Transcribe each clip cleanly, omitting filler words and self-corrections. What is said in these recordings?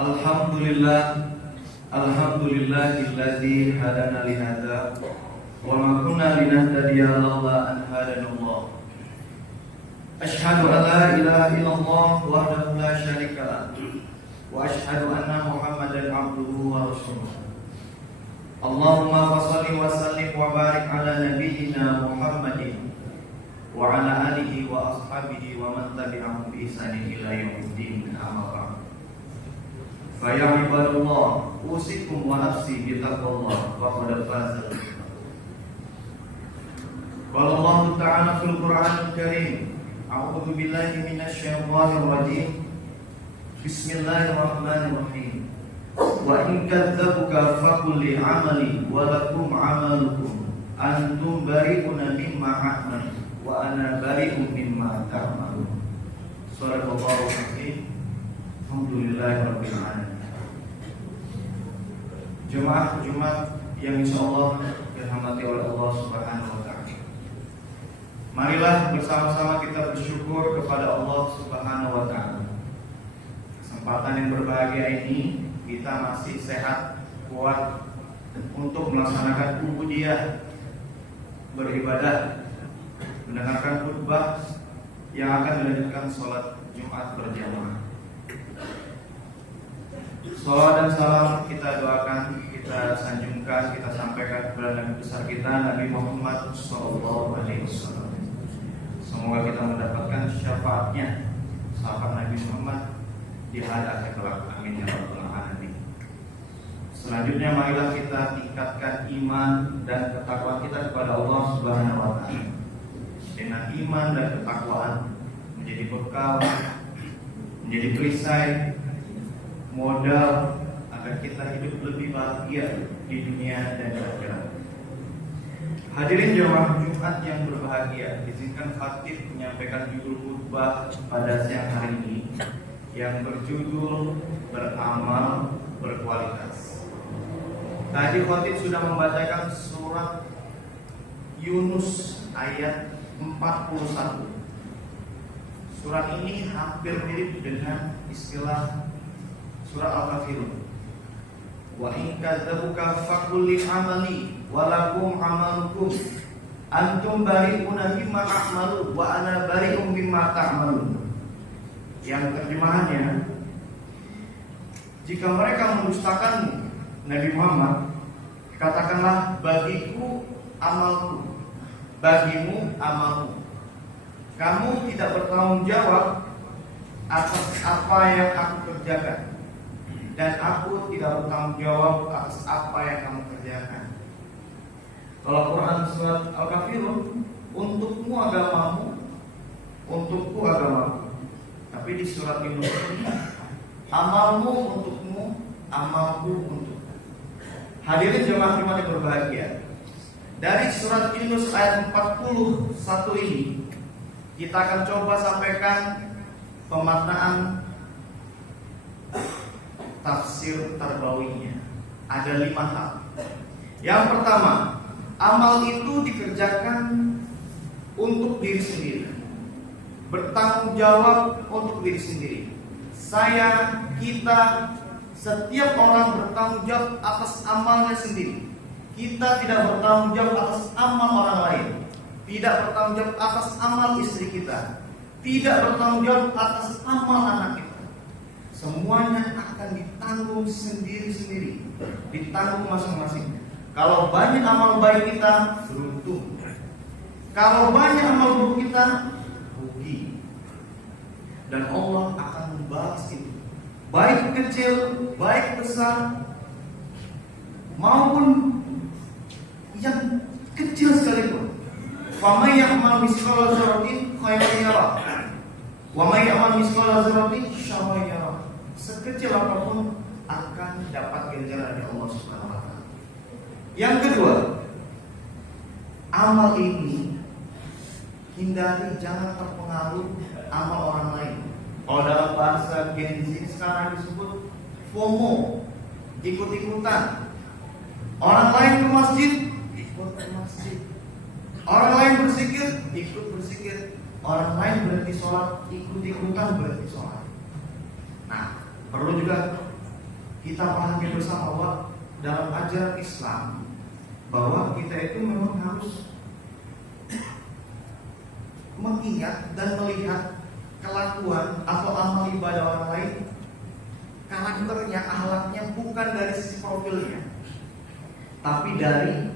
Alhamdulillah, alhamdulillahilladzi hadana li hadza wa ma kunna linahtadiya laula an hadanallah. Asyhadu an la ilaha illallah wahdahu la syarika lah wa asyhadu anna Muhammadan abduhu wa rasuluh. Allahumma shalli wa sallim wa barik ala nabiyyina Muhammadin wa ala alihi wa ashabihi wa man tabi'ahum bi ihsanin ila yaumiddin. Amma ba'd. Fa ya ibadallah, usikum wa nafsi bi taqwallah wa qad faza. Qala Allah Ta'ala fil Qur'anil Karim, a'udzu billahi minasy syaithanir rajim. Bismillahirrahmanirrahim. Wa in kadzdzabuka faqul li 'amali wa lakum 'amalukum antum bari'una mimma a'malu wa ana bari'un mimma ta'malun. Shadaqallahu azim. Alhamdulillahirabbil alamin. Jemaah Jumat yang insyaallah dirahmati oleh Allah Subhanahu wa taala. Marilah bersama-sama kita bersyukur kepada Allah Subhanahu wa taala. Kesempatan yang berbahagia ini kita masih sehat, kuat untuk melaksanakan ubudiyah, beribadah, mendengarkan khutbah yang akan dilanjutkan sholat Jumat berjamaah. Salawat dan salam kita doakan, kita sanjungkan, kita sampaikan kepada Nabi besar kita, Nabi Muhammad SAW. Semoga kita mendapatkan syafaatnya, syafaat Nabi Muhammad di hari akhir kelak. Amin ya rabbal alamin. Selanjutnya marilah kita tingkatkan iman dan ketakwaan kita kepada Allah Subhanahu wa taala. Dengan iman dan ketakwaan menjadi bekal, menjadi perisai, modal agar kita hidup lebih bahagia di dunia dan di akhirat. Hadirin jemaah Jumat yang berbahagia, izinkan khatib menyampaikan judul khutbah pada siang hari ini yang berjudul beramal berkualitas. Tadi khatib sudah membacakan surat Yunus ayat 41. Surat ini hampir mirip dengan istilah surat Al-Kafirun. Wa in kadzdzabuka faqul li 'amali wa lakum 'amalukum antum bari'una mimma a'malu wa ana bari'un mimma ta'malun. Yang terjemahannya, jika mereka mendustakanmu Nabi Muhammad, katakanlah bagiku amalku, bagimu amalku. Kamu tidak bertanggung jawab atas apa yang aku kerjakan, dan aku tidak bertanggung jawab atas apa yang kamu kerjakan. Kalau Quran surat Al-Kafirun, untukmu agamamu, untukku agamaku. Tapi di surat Yunus ini, amalmu untukmu, amalku untukku. Hadirin jemaah Jumat yang berbahagia, dari surat Yunus ayat 41 ini kita akan coba sampaikan pemaknaan tafsir tarbawinya. Ada 5 hal. Yang pertama, amal itu dikerjakan untuk diri sendiri, bertanggung jawab untuk diri sendiri. Saya, kita, setiap orang bertanggung jawab atas amalnya sendiri. Kita tidak bertanggung jawab atas amal orang lain, tidak bertanggung jawab atas amal istri kita, tidak bertanggung jawab atas amal anak kita. Semuanya akan ditanggung sendiri-sendiri, ditanggung masing-masing. Kalau banyak amal baik kita, beruntung. Kalau banyak amal buruk kita, rugi. Dan Allah akan membalas itu, baik kecil, baik besar, maupun yang kecil sekalipun. Faman ya'mal mithqala dzarratin khairan yarah, wa may ya'mal mithqala dzarratin syarran yarah. Sekecil apapun akan dapat ganjaran dari Allah Subhanahu wa taala. Yang kedua, amal ini hindari, jangan terpengaruh amal orang lain. Kalau dalam bahasa Gen Z sekarang disebut FOMO, ikut-ikutan. Orang lain ke masjid, ikut ke masjid. Orang lain berzikir, ikut berzikir. Orang lain berhenti sholat, ikut-ikutan berhenti sholat. Nah, perlu juga kita pahami bersama bahwa dalam ajaran Islam bahwa kita itu memang harus mengingat dan melihat kelakuan atau amal ibadah orang lain, karakternya, akhlaknya bukan dari sisi profilnya, tapi dari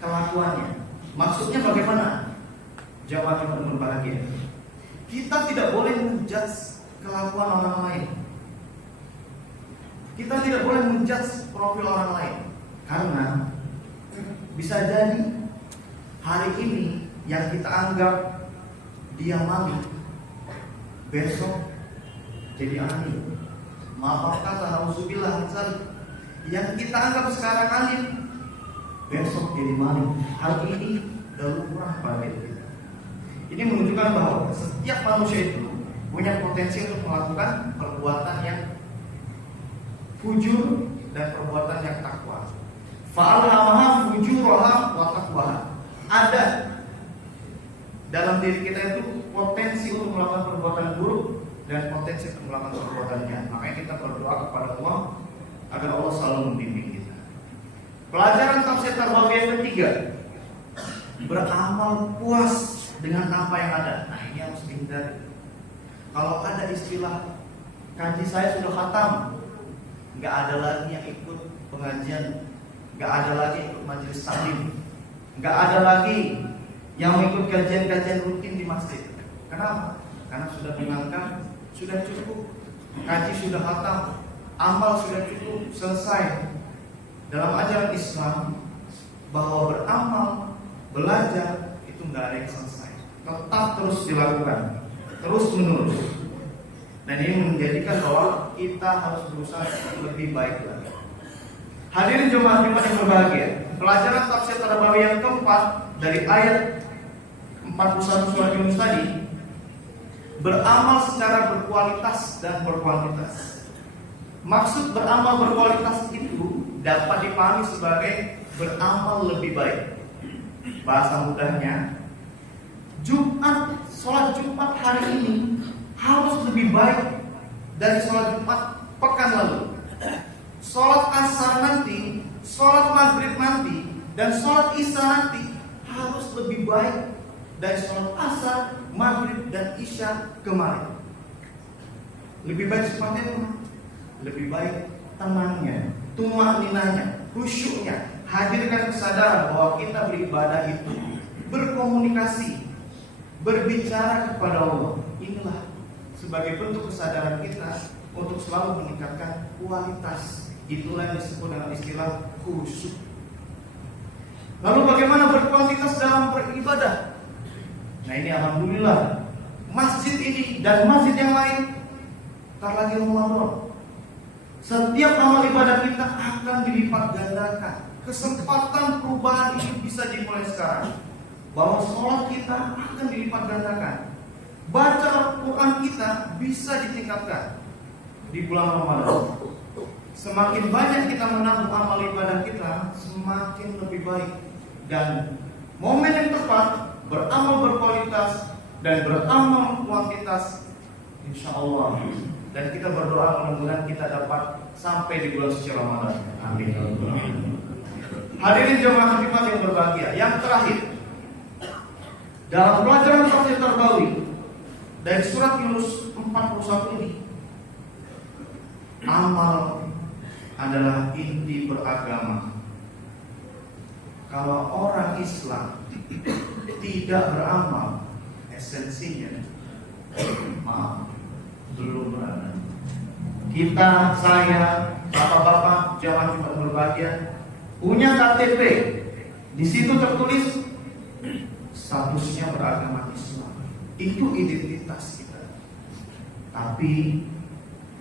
kelakuannya. Maksudnya bagaimana? Jamaah berbahagia. Kita tidak boleh menjudge kelakuan orang lain. Kita tidak boleh menjudge profil orang lain, karena bisa jadi hari ini yang kita anggap dia maling, besok jadi alim. Maaf kata, nauzubillah, yang kita anggap sekarang alim, besok jadi maling. Hal ini darurat bagi kita. Ini menunjukkan bahwa setiap manusia itu punya potensi untuk melakukan perbuatan yang fujur dan perbuatan yang takwa. Fa'alhamaha fujuraha wa taqwaha. Ada dalam diri kita itu potensi untuk melakukan perbuatan buruk dan potensi untuk melakukan perbuatannya. Makanya kita berdoa kepada Allah agar Allah selalu membimbing kita. Pelajaran tafsir Tarbawiyah yang ketiga, beramal puas dengan apa yang ada. Nah, ini harus dihindari. Kalau ada istilah kaji saya sudah khatam, nggak ada lagi yang ikut pengajian, nggak ada lagi ikut majelis taklim, nggak ada lagi yang ikut kajian-kajian rutin di masjid. Kenapa? Karena sudah menganggap sudah cukup, kaji sudah khatam, amal sudah cukup, selesai. Dalam ajaran Islam bahwa beramal, belajar itu nggak ada yang selesai, tetap terus dilakukan, terus menerus. Dan ini menjadikan bahwa kita harus berusaha lebih baik lagi. Hadirin jemaah Jumat yang berbahagia, pelajaran tafsir Tarbawiyah yang keempat dari ayat 41 surat Yunus tadi, beramal secara berkualitas dan berkuantitas. Maksud beramal berkualitas itu dapat dipahami sebagai beramal lebih baik. Bahasa mudahnya, sholat Jumat hari ini harus lebih baik dari sholat Jumat pekan lalu. Sholat asar nanti, sholat maghrib nanti, dan sholat isya nanti harus lebih baik dari sholat asar, maghrib, dan isya kemarin. Lebih baik seperti apa? Lebih baik tenangnya, tumaninanya, khusyuknya. Hadirkan kesadaran bahwa kita beribadah itu berkomunikasi, berbicara kepada Allah. Inilah sebagai bentuk kesadaran kita untuk selalu meningkatkan kualitas. Itulah yang disebut dengan istilah khusyuk. Lalu bagaimana berkuantitas dalam beribadah? Nah, ini alhamdulillah masjid ini dan masjid yang lain tak lagi Ramadan. Setiap amal ibadah kita akan dilipat gandakan. Kesempatan perubahan ini bisa dimulai sekarang. Bahwa sholat kita akan dilipat gandakan. Baca Al-Quran kita bisa ditingkatkan di bulan Ramadan. Semakin banyak kita menambah amal ibadah kita, semakin lebih baik. Dan momen yang tepat beramal berkualitas dan beramal kuantitas, insya Allah. Dan kita berdoa mudah-mudahan kita dapat sampai di bulan suci Ramadan. Amin. Hadirin jemaah Jumat yang berbahagia, yang terakhir dalam pelajaran tafsir Tarbawiyah dari surat Yunus 41 ini, amal adalah inti beragama. Kalau orang Islam tidak beramal, esensinya maaf, belum berada. Kita, saya, bapak-bapak, jamaah Jumat berbahagia punya KTP. Di situ tertulis statusnya beragama Islam. Itu identitas kita. Tapi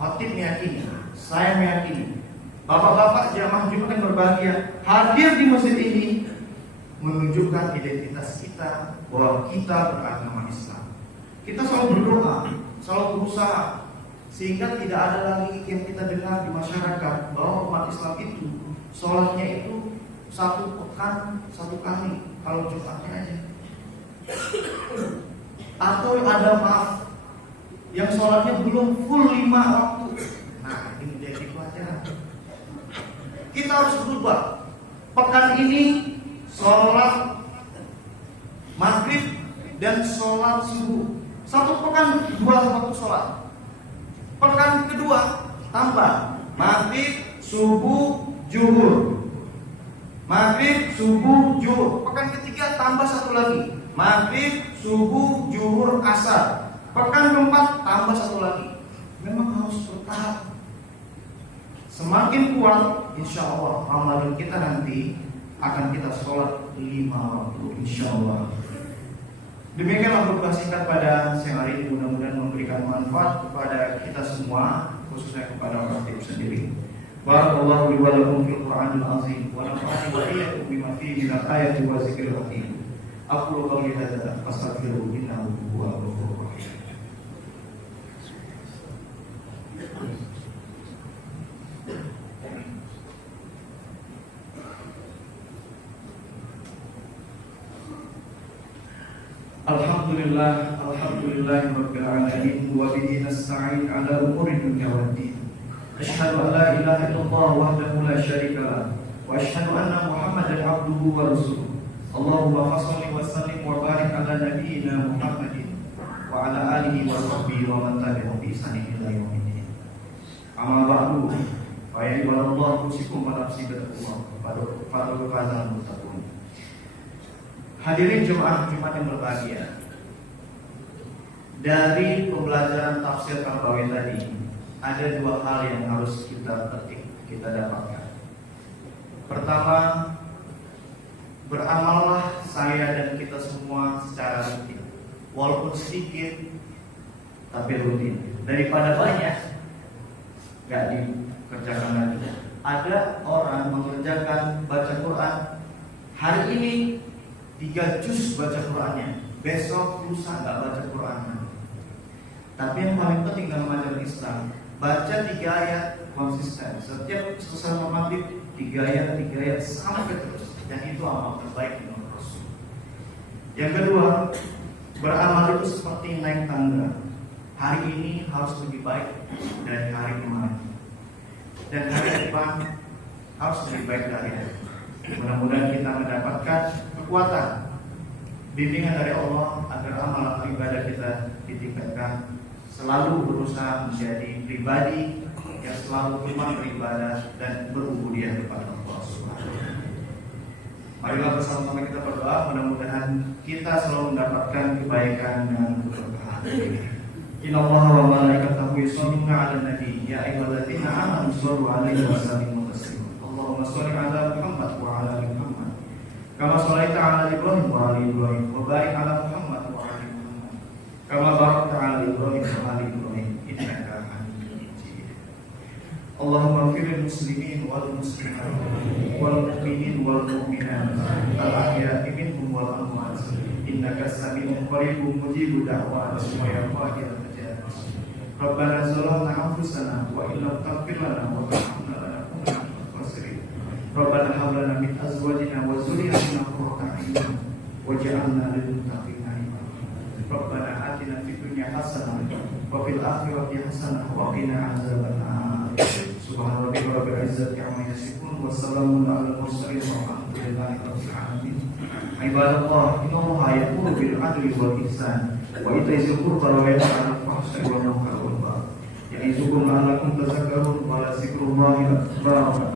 khatib meyakini, saya meyakini, bapak-bapak jamaah Jumat yang berbahagia hadir di masjid ini menunjukkan identitas kita bahwa kita beragama Islam. Kita selalu berdoa, selalu berusaha sehingga tidak ada lagi yang kita dengar di masyarakat bahwa umat Islam itu sholatnya itu satu pekan satu kali, kalau Jumatnya aja. Atau ada maaf yang sholatnya belum full 5 waktu. Nah, ini menjadi pelajaran. kita harus berubah. Pekan ini sholat maghrib dan sholat subuh. Satu pekan 2 waktu sholat. Pekan kedua tambah maghrib, subuh, zuhur. Maghrib, subuh, zuhur. Pekan ketiga tambah 1 lagi. Maghrib, subuh, zuhur, asar. Pekan keempat tambah 1 lagi. Memang harus bertahap. Semakin kuat, insya Allah amalan kita nanti akan kita sholat 5 waktu, insya Allah. Demikianlah khutbah singkat pada siang hari ini, mudah-mudahan memberikan manfaat kepada kita semua, khususnya kepada orang tim sendiri. Barakallahu li wa lakum fil Qur'anil azim wa nafa'ani wa iyyakum bima fihi minal ayati wa dzikril hakim. Aqulu qawli hadza fastaghfiruhu innahu huwal ghafurur rahim. Alhamdulillah, alhamdulillahirabbil alamin wa bihi nasta'in ala umuri dunya waddin. Asyhadu an la ilaha illallah wahdahu la syarika lah wa asyhadu anna Muhammadan abduhu wa rasuluh. Allahumma shalli wa sallim wa barik ala nabiyyina Muhammadin wa ala alihi wa sahbihi wa man tabi'ahum bi ihsanin ila yaumil. Amma ba'du, fa ya ibadallah usikum wa nafsi bittaqwa pada kazan muttaqun. Hadirin jemaah Jumat yang berbahagia. Dari pembelajaran tafsir Qardawi tadi, ada 2 hal yang harus kita petik, kita dapatkan. Pertama, beramallah saya dan kita semua secara rutin, walaupun sedikit tapi rutin. Daripada banyak gak dikerjakan lagi. Ada orang mengerjakan baca Quran hari ini 3 juz baca Qurannya, besok lusa gak baca Quran. Tapi yang paling penting dalam ajaran Islam, baca 3 ayat konsisten. Setiap selesai maghrib 3 ayat sampai terus. Dan itu amal terbaik menurut Rasul. Yang kedua, beramal itu seperti naik tangga. Hari ini harus lebih baik dari hari kemarin, dan hari depan harus lebih baik dari hari. Mudah-mudahan kita mendapatkan kekuatan, bimbingan dari Allah agar amal ibadah kita ditingkatkan. Selalu berusaha menjadi pribadi yang selalu iman beribadah dan berubudiyah kepada Allah Subhanahu wa taala. Marilah bersama-sama kita berdoa, mudah-mudahan kita selalu mendapatkan kebaikan dan keberkahan. Inna Allaha wa malaikatahu yusholluna 'alan nabi ya ayyuhalladzina amanu shollu 'alaihi wa sallimu taslima. Allahumma sholli 'ala Muhammad wa 'ala ali Muhammad kama shallaita 'ala Ibrahim wa 'ala Ibrahim wa barik 'ala Muhammad wa 'ala Muhammad kama barakta 'ala Ibrahim wa 'ala Ibrahim innaka Hamidum Majid. Allahumma ighfir lil muslimin wal muslimat wal mu'minin wal mu'minat al ahya'i minhum wal amwat innaka sami'un qaribun mujibud da'wat ya qahir. Rabbana zalamna anfusana wa illam taghfir lana wa tarhamna lanakunanna minal khasirin. Rabbana hab lana min azwajina wa dhurriyyatina qurrata a'yun waj'alna lil muttaqina imama. Rabbana atina fid dunya hasanah wa fil akhirati hasanah wa qina adzabannar. Subhana rabbika rabbil izzati amma yasifun wa salamun 'alal mursalin walhamdulillahi rabbil alamin. Ibadallah, innallaha ya'muru bil 'adli wal ihsan wa ita'i dzil qurba wa yanha 'anil fahsya'i wal munkar wal baghi ya'izukum la'allakum tadhakkarun wa la dzikrullahi akbar.